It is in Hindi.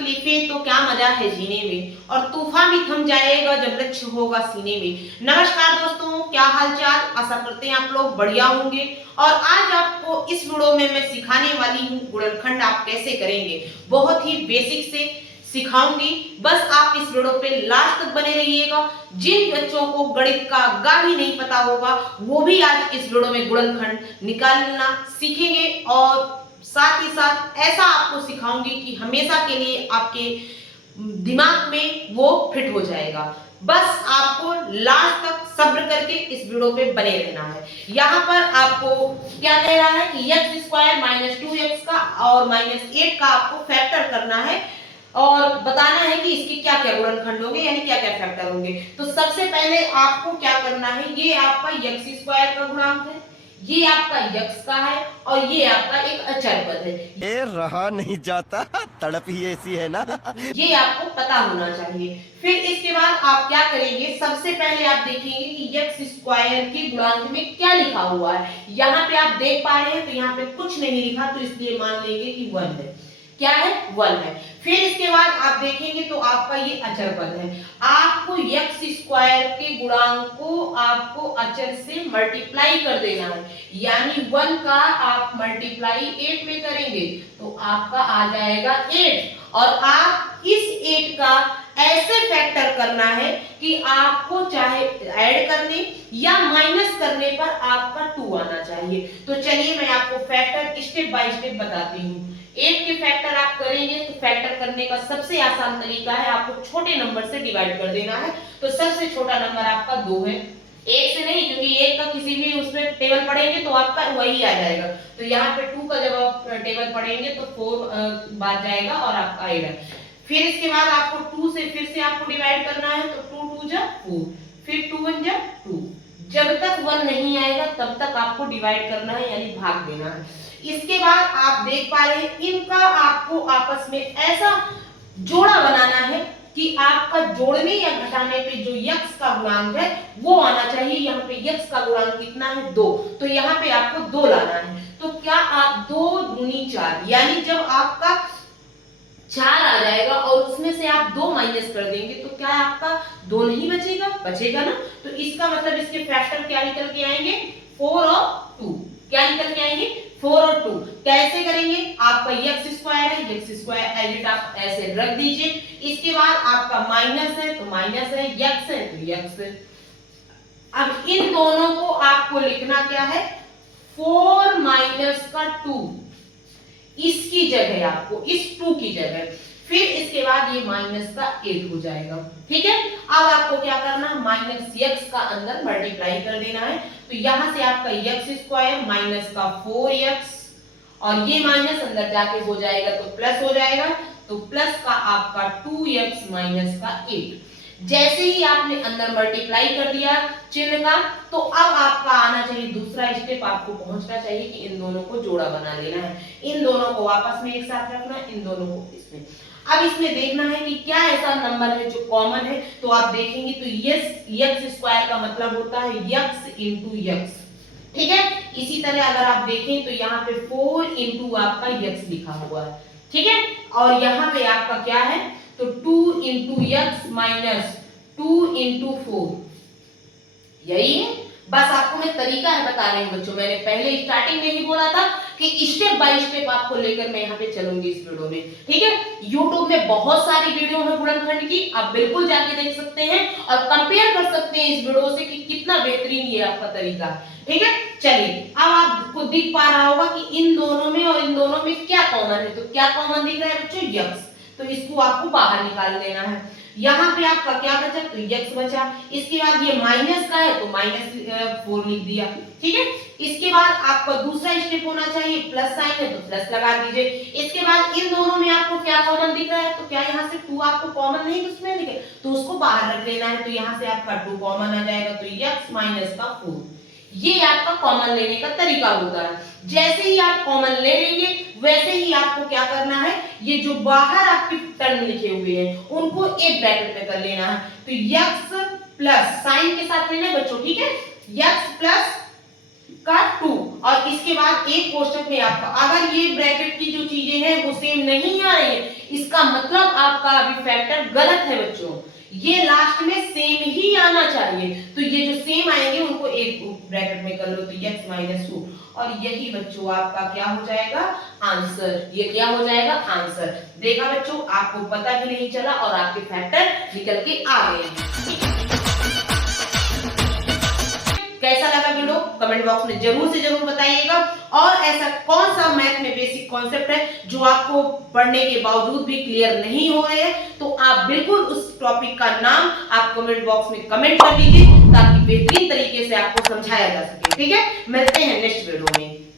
तकलीफें तो क्या मजा है जीने में, और तूफान भी थम जाएगा जब लक्ष्य होगा सीने में। नमस्कार दोस्तों, क्या हाल चाल, आशा करते हैं आप लोग बढ़िया होंगे। और आज आपको इस वीडियो में मैं सिखाने वाली हूँ गुणनखंड आप कैसे करेंगे। बहुत ही बेसिक से सिखाऊंगी, बस आप इस वीडियो पे लास्ट तक बने रहिएगा। जिन बच्चों को गणित का गा भी नहीं पता होगा वो भी आज इस वीडियो में गुणनखंड निकालना सीखेंगे, और साथ ही साथ ऐसा आपको सिखाऊंगी कि हमेशा के लिए आपके दिमाग में वो फिट हो जाएगा। बस आपको लास्ट तक सब्र करके इस वीडियो पे बने रहना है। यहाँ पर आपको क्या कह रहा है कि x स्क्वायर माइनस 2x का और माइनस 8 का आपको फैक्टर करना है और बताना है कि इसके क्या क्या गुणनखंड होंगे, यानी क्या क्या फैक्टर होंगे। तो सबसे पहले आपको क्या करना है, ये आपका x स्क्वायर का गुणांक है, ये आपका x का है, और ये आपका एक अचर पद है। ये रहा नहीं जाता, तड़प ही ऐसी है ना। ये आपको पता होना चाहिए। फिर इसके बाद आप क्या करेंगे, सबसे पहले आप देखेंगे कि x स्क्वायर के गुणांक में क्या लिखा हुआ है। यहाँ पे आप देख पा रहे हैं तो यहाँ पे कुछ नहीं लिखा, तो इसलिए मान लेंगे कि 1 है। क्या है? 1 है। फिर इसके बाद आप देखेंगे तो आपका ये अचर पद है। आपको x स्क्वायर के गुणांक को आपको अचर से मल्टीप्लाई कर देना है, यानी 1 का आप मल्टीप्लाई 8 में करेंगे तो आपका आ जाएगा 8, और आप इस 8 का ऐसे फैक्टर करना है कि आपको चाहे ऐड करने या माइनस करने पर आपका 2 आना चाहिए। तो चलिए मैं आपको फैक्टर स्टेप बाय स्टेप बताती हूँ। 8 के फैक्टर आप करेंगे तो फैक्टर करने का सबसे आसान तरीका है, आपको छोटे नंबर से डिवाइड कर देना है। तो सबसे छोटा नंबर आपका 2 है, 1 से नहीं, क्योंकि 1 का किसी भी उसमें टेबल पढ़ेंगे तो आपका वही आ जाएगा। तो यहाँ पे 2 का जब आप टेबल पढ़ेंगे तो 4 बार जाएगा और आपका आएगा। फिर इसके बाद आपको 2 से फिर से आपको डिवाइड करना है, तो 2 2 जा 4, फिर 2 1 जा 2। जब तक 1 नहीं आएगा तब तक आपको डिवाइड करना है, यानी भाग देना है। इसके बाद आप देख पा रहे हैं इनका आपको आपस में ऐसा जोड़ा बनाना है कि आपका जोड़ने या घटाने पे जो x का गुणांक है वो आना चाहिए। यहाँ पे x का गुणांक कितना है? 2, तो यहाँ पे आपको 2 लाना है। तो क्या आप 2 दूनी 4, यानी जब आपका 4 आ जाएगा और उसमें से आप 2 माइनस कर देंगे तो क्या आपका 2 नहीं बचेगा? बचेगा ना। तो इसका मतलब इसके फैक्टर क्या निकल के आएंगे? 4 और 2। क्या निकल के आएंगे? 4 और 2। कैसे करेंगे? आपका x स्क्वायर है, x स्क्वायर एज इट आप ऐसे रख दीजिए। इसके बाद आपका माइनस है तो माइनस है, x है तो x है। अब इन दोनों को आपको लिखना क्या है? 4 माइनस का 2, इसकी जगह आपको इस 2 की जगह, फिर इसके बाद ये माइनस का 8 हो जाएगा। ठीक है, अब आपको क्या करना है, माइनस x का अंदर मल्टीप्लाई कर देना है। तो यहां से आपका x स्क्वायर माइनस का 4x, और ये माइनस अंदर जाके हो जाएगा तो प्लस हो जाएगा, तो प्लस का आपका 2x माइनस का 8। जैसे ही आपने अंदर मल्टीप्लाई कर दिया चिन्ह का, तो अब आपका आना चाहिए दूसरा स्टेप, आपको पहुंचना चाहिए कि इन दोनों को जोड़ा बना लेना है। इन दोनों को आपस में एक साथ रखना है, इन दोनों को इसमें। अब इसमें देखना है कि क्या ऐसा नंबर है जो कॉमन है। तो आप देखेंगे तो x स्क्वायर का मतलब होता है x इंटू x। ठीक है, इसी तरह अगर आप देखें तो यहाँ पे 4 इंटू आपका x लिखा हुआ है। ठीक है, और यहाँ पे आपका क्या है, तो 2 इंटू x माइनस 2 इंटू 4, यही है। बस आपको मैं तरीका है बता रही हूँ बच्चों, मैंने पहले स्टार्टिंग में ही बोला था कि स्टेप बाय स्टेप आपको लेकर मैं यहाँ पे चलूंगी इस वीडियो में। ठीक है, YouTube में बहुत सारी वीडियो है गुणनखंड की, आप बिल्कुल जाके देख सकते हैं और कंपेयर कर सकते हैं इस वीडियो से कि कितना बेहतरीन ये आपका तरीका है। ठीक है, चलिए अब आपको दिख पा रहा होगा कि इन दोनों में और इन दोनों में क्या कॉमन है। तो क्या कॉमन दिख रहा है बच्चों? x, तो इसको आपको बाहर निकाल देना है। यहाँ पे आपका क्या बचा? तो x बचा। इसके बाद ये माइनस का है तो माइनस 4 लिख दिया। ठीक है, इसके बाद आपका दूसरा स्टेप होना चाहिए, प्लस साइन है तो प्लस लगा दीजिए। इसके बाद इन दोनों में आपको क्या कॉमन दिख रहा है? तो क्या यहाँ से 2 आपको कॉमन नहीं उसमें दिखे, तो उसको बाहर रख लेना है। तो यहाँ से आपका 2 कॉमन आ जाएगा, तो x माइनस का 4, ये आपका कॉमन लेने का तरीका होता है। जैसे ही आप कॉमन ले लेंगे वैसे ही आपको क्या करना है, ये जो बाहर आपके टर्म लिखे हुए हैं उनको एक ब्रैकेट में कर लेना है। तो x प्लस साइन के साथ लेना है बच्चों। ठीक है, x प्लस का 2, और इसके बाद एक कोष्टक में आपका, अगर ये ब्रैकेट की जो चीजें हैं वो सेम नहीं आ रही है, इसका मतलब आपका अभी फैक्टर गलत है बच्चों, ये लास्ट में सेम ही आना चाहिए। तो ये जो सेम आएंगे उनको एक ब्रैकेट में कर लो, तो x माइनस 2, और यही बच्चों आपका क्या हो जाएगा आंसर। ये क्या हो जाएगा आंसर। देखा बच्चों, आपको पता भी नहीं चला और आपके फैक्टर निकल के आ गए। कैसा लगा वीडियो कमेंट बॉक्स में जरूर से जरूर बताइएगा। और ऐसा कौन सा मैथ में बेसिक कॉन्सेप्ट है जो आपको पढ़ने के बावजूद भी क्लियर नहीं हो रहे हैं, तो आप बिल्कुल उस टॉपिक का नाम आप कमेंट बॉक्स में कमेंट कर दीजिए ताकि बेहतरीन तरीके से आपको समझाया जा सके। ठीक है, मिलते हैं नेक्स्ट वीडियो में।